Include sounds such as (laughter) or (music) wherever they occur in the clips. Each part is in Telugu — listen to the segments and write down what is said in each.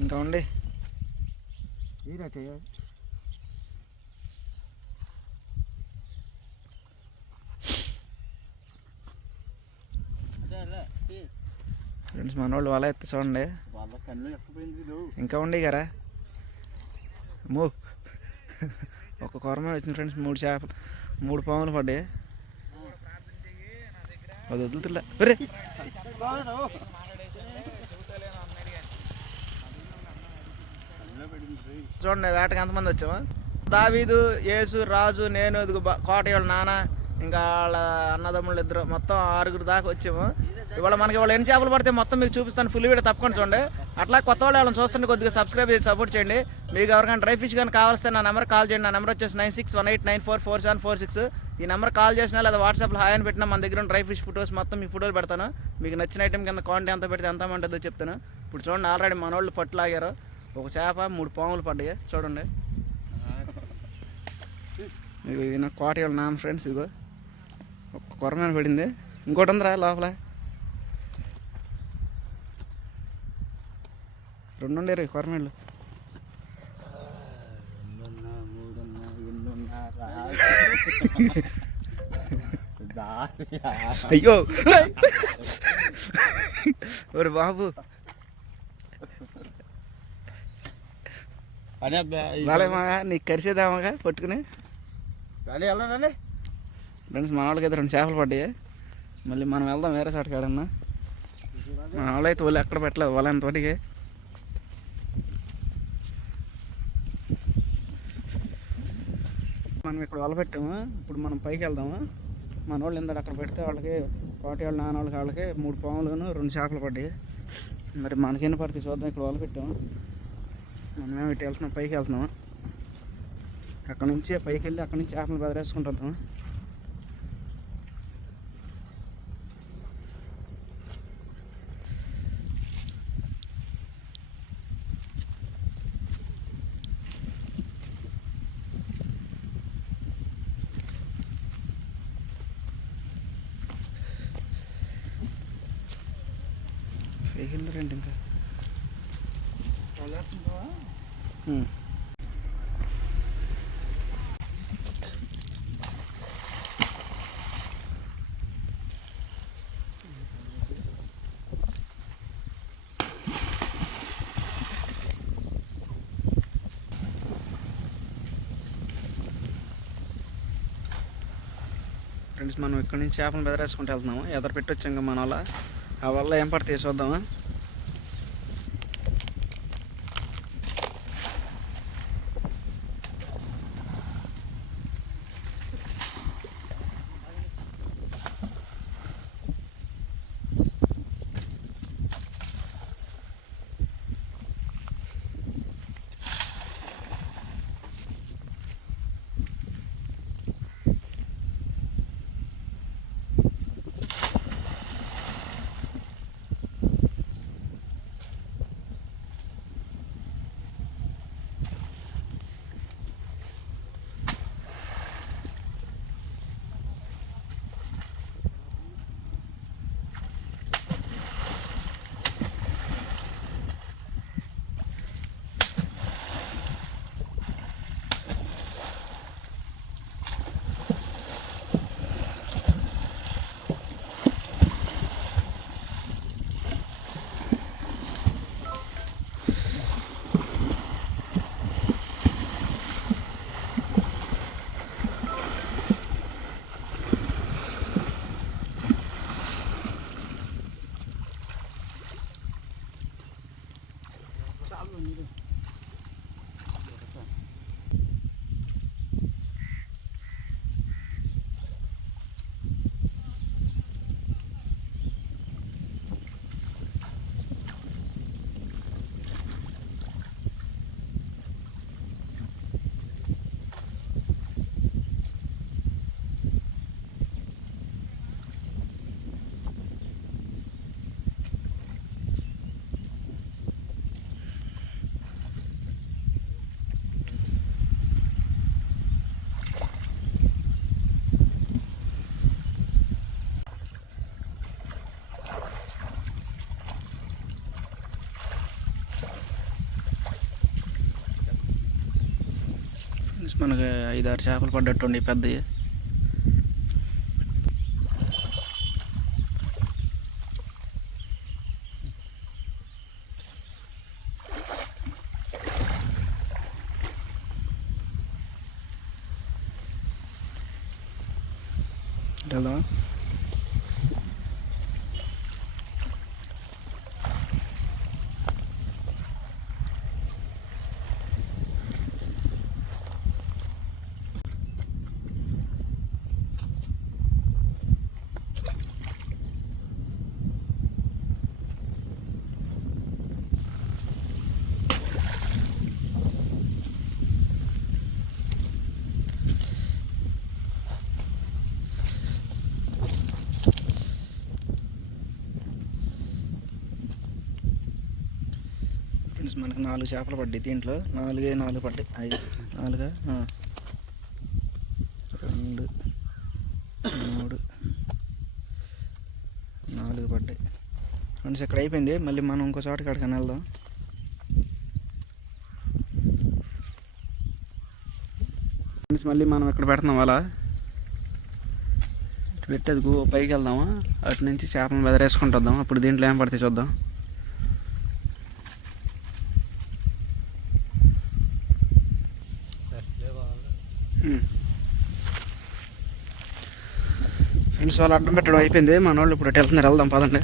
ఇంకా ఉండి ఫ్రెండ్స్ మన వాళ్ళు వల ఎత్తి చూడండి. ఇంకా ఉండే కదా మూ. ఒక కూరమే వచ్చింది ఫ్రెండ్స్ మూడు చేపలు మూడు పాములు పడ్డాయి. అది వదులుతులే. చూడండి వేటకి ఎంతమంది వచ్చాము? దావీదు యేసు రాజు నేను ఇదిగో కోట వాళ్ళ నాన్న ఇంకా వాళ్ళ అన్నదమ్ముళ్ళు ఇద్దరు మొత్తం ఆరుగురు దాకా వచ్చాము. ఇవాళ మనకి ఇవాళ ఎన్ని చేపలు పడితే మొత్తం మీకు చూపిస్తాను ఫుల్ వీడియో తప్పకుండా చూడండి. అట్లా కొత్త వాళ్ళు వాళ్ళని చూస్తుంటే కొద్దిగా సబ్స్క్రైబ్ చేసి సపోర్ట్ చేయండి. మీకు ఎవరికైనా డ్రై ఫిష్ కానీ కావాల్సిన నా నెంబర్ కాల్ చేయండి. నా నెంబర్ వచ్చేసి nine six one eight nine four four seven four six. ఈ నెంబర్ కాల్ చేసినా లేదా వాట్సాప్లో హాయ్ అని పెట్టినా మన దగ్గర డ్రై ఫిష్ ఫొటోస్ మొత్తం మీ ఫోటోలు పెడతాను. మీకు నచ్చిన ఐటమ్ కింద క్వాంటిటీ ఎంత పెడితే ఎంత ఉంటుందో చెప్తాను. ఇప్పుడు చూడండి ఆల్రెడీ మన వాళ్ళు పట్టు లాగారు. ఒక చేప మూడు పాములు పడ్డాయి. చూడండి. ఇది నా కోట వాళ్ళ నాన్న ఫ్రెండ్స్ ఇదిగో ఒక కొరమైన పడింది. ఇంకోటి ఉందిరా లోపల. రెండు ఉండేరు కొరమేళ్ళు. అయ్యో. ఒరే బాబు. నీకు కరిసేదామగా పట్టుకుని. కానీ వెళ్ళండి ఫ్రెండ్స్ మన వాళ్ళకి అయితే రెండు చేపలు పడ్డాయి. మళ్ళీ మనం వెళ్దాం వేరే చోట కాడన్నా మన వాళ్ళు అయితే వాళ్ళు ఎక్కడ పెట్టలేదు వాళ్ళ తోటికి. మనం ఇక్కడ వల పెట్టాము ఇప్పుడు మనం పైకి వెళ్దాము? మన వాళ్ళు ఇందాక అక్కడ పెడితే వాళ్ళకి కోటి వాళ్ళు నాన్న వాళ్ళకి వాళ్ళకి మూడు పాములను రెండు చేపలు పడ్డాయి. మరి మనకెన్ని పడితే చూద్దాం ఇక్కడ వల మనం మనమేమో ఇటు వెళ్తున్నాం పైకి వెళ్తున్నాము? అక్కడ నుంచి పైకి వెళ్ళి అక్కడ నుంచి చేపలు బెదరేసుకుంటాం పైకి వెళ్ళారండి ఇంకా ఉం. ఫ్రెండ్స్ మనం ఇక్కడ నుంచి చేపలు బెదరేసుకుంటూ వెళ్తున్నాము. ఎదర పెట్టొచ్చాం ఇంకా మన వల్ల ఆ వల్ల ఏం పడితే చూద్దామా? మనకి ఐదారు చేపలు పడ్డట్టుండి పెద్దవి వెళ్దామా? మనకి నాలుగు చేపలు పడ్డాయి దీంట్లో. నాలుగే నాలుగు పడ్డాయి. అవి నాలుగా? రెండు. మూడు. నాలుగు పడ్డాయి. ఫ్రెండ్స్ ఇక్కడ అయిపోయింది. మళ్ళీ మనం ఇంకో చోట కాడికని వెళ్దాం. ఫ్రెండ్స్ మళ్ళీ మనం ఇక్కడ పెడుతున్నాం అలా. పెట్టేది పైకి వెళ్దామా? అటు నుంచి చేపలను బెదరేసుకుంటుద్దాం అప్పుడు దీంట్లో ఏం పడితే చూద్దాం. ఫ్రెండ్స్ వాళ్ళు అడ్డం పెట్టడం అయిపోయింది. మన వాళ్ళు ఇప్పుడు అటు వెళ్తున్నారు వెళ్దాం పదండి.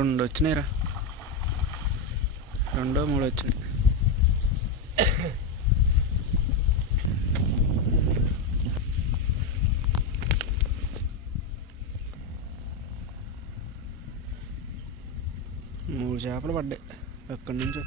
రెండు వచ్చినాయిరా రెండో మూడు వచ్చినాయి. మూడు చేపలు పడ్డాయి. అక్కడి నుంచి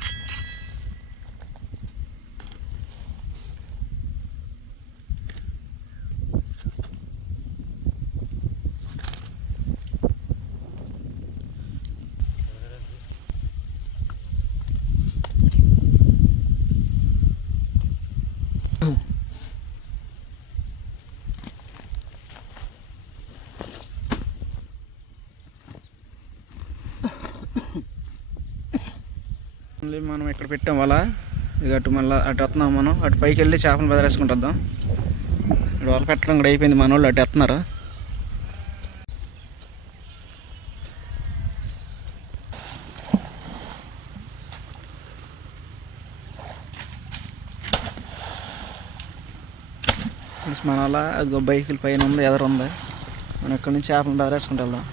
మళ్ళీ మనం ఇక్కడ పెట్టాం వల ఇక అటు మళ్ళీ అటు వస్తున్నాం మనం. అటు పైకి వెళ్ళి చేపలు బెదరేసుకుంటుద్దాం ఇక్కడ వల పెట్టడం కూడా అయిపోయింది మన వాళ్ళు అటు వస్తున్నారు మన అలా అదిగో బైకుల పైన ఉంది ఎదరు ఉంది. మనం ఇక్కడ నుంచి చేపలు బెదరేసుకుంటూ వెళ్దాం.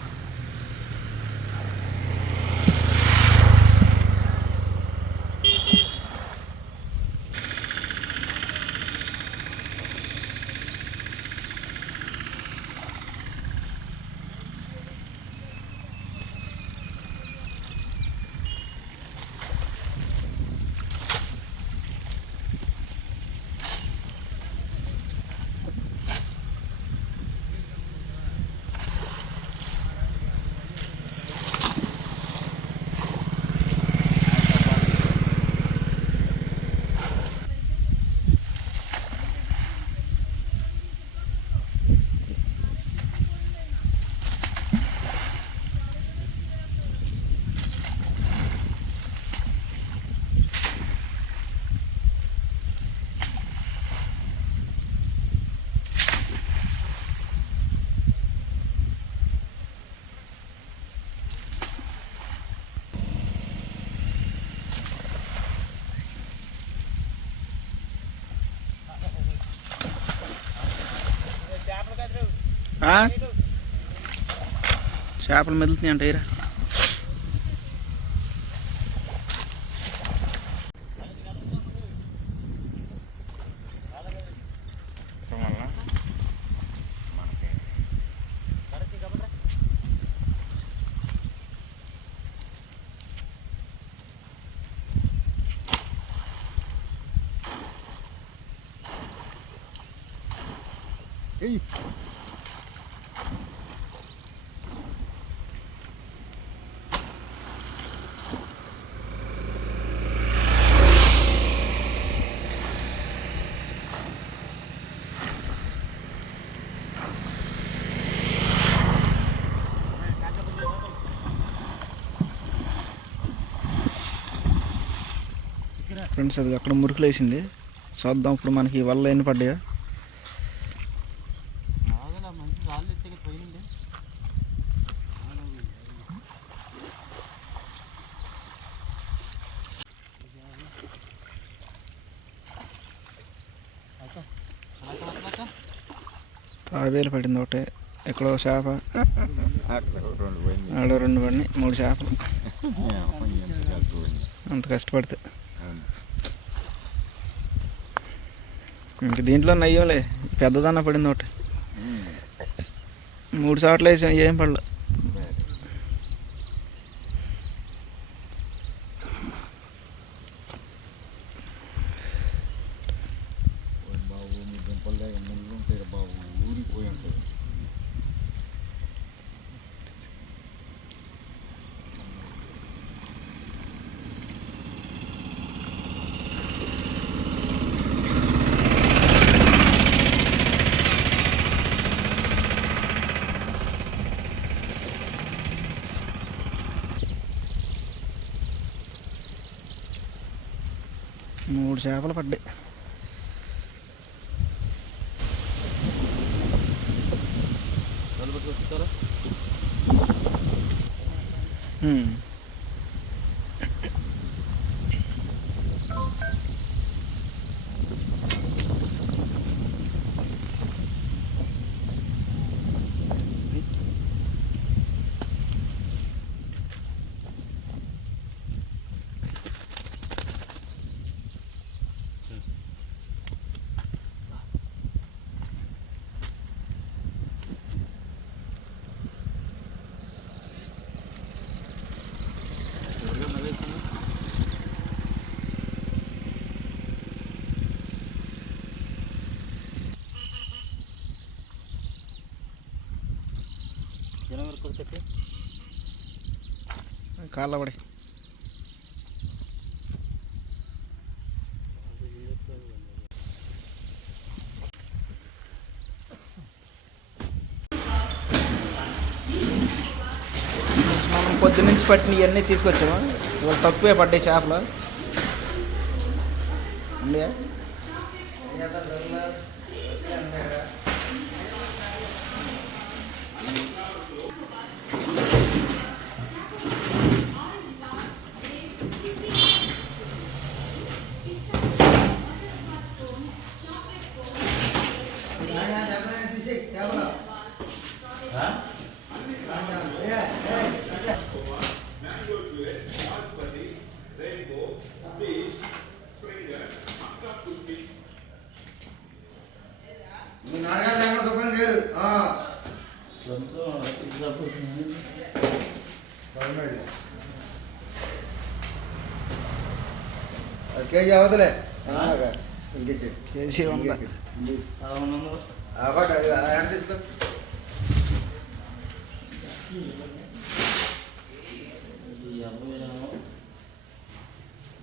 చేపలు మెదులుతున్నాయి అంట ఇరా ఫ్రెండ్స్ అది అక్కడ మురుకులు వేసింది చూద్దాం ఇప్పుడు మనకి వల్ల ఎన్ని పడ్డాయో. తాబేలు పడింది ఒకటే. ఎక్కడో చేప. ఆడ రెండు పడినాయి. మూడు చేపలు. (laughs) అంత కష్టపడితే. ఇంక దీంట్లో నయ్యంలే పెద్దదన్న పడింది ఒకటి. మూడు చోట్ల వేసాం ఏం పడలే బాబు మీ దుంపలు దగ్గర ముళ్ళు ఉంటాయి బాబు ఊరిపోయి ఉంటుంది మూడు చేపలు పడ్డాయి. జనవరి కాళ్ళ పడే. మనం పొద్దునుంచి పట్టిన ఇవన్నీ తీసుకొచ్చాము? ఇవాళ తక్కువే పడ్డాయి చేపలు. ఉండే? కేజీ అవతలే. కేజీ. వంద. తీసుకో.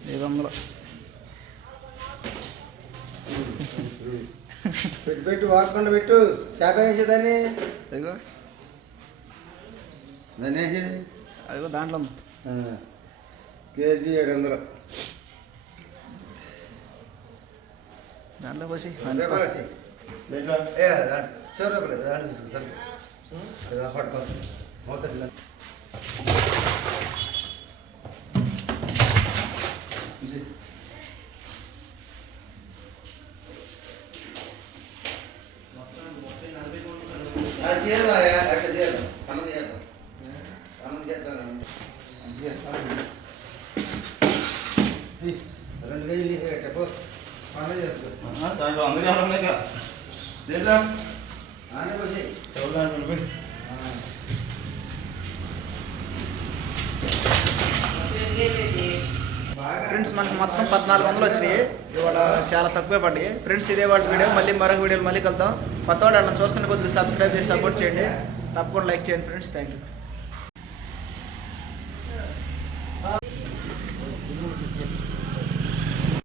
ఐదు వందలు. పెట్టు పెట్టు వాకుండా పెట్టు. చేప వేసేదాన్ని. అదిగో దాన్ని వేసేది అదిగో దాంట్లో కేజీ ఏడు వందలు. దాంట్లో పోసి అదే మనకి. ఏ, దాంట్లో చూడు రూపాయలు, దాంట్లో తీసుకో, సరే. అది ఆ పట్టుకో. మూత ఇట్లా. చూసి. అది చేద్దాం అట్లా చేద్దాం అన్నది చేద్దాం అన్నది చేద్దాం అన్నది చేద్దాం. ఈ, రెండు కేజీలు నీకు పెట్టపో అన్నది చేస్తా దాంట్లో అందరికీ ఉన్నాయి కదా దేంట్లో? ఆనే పోయి ఎవరు దాంట్లో పోయి ఫ్రెండ్స్ మనకి మొత్తం పద్నాలుగు వందలు వచ్చినాయి. ఇవాళ చాలా తక్కువే పడ్డాయి. ఫ్రెండ్స్ ఇదే వాళ్ళ వీడియో. మళ్ళీ మరొక వీడియోలు మళ్ళీ కలుద్దాం. కొత్త వాళ్ళు అలా చూస్తున్న కొద్దిగా సబ్స్క్రైబ్ చేసి సపోర్ట్ చేయండి. తప్పకుండా లైక్ చేయండి ఫ్రెండ్స్ థ్యాంక్ యూ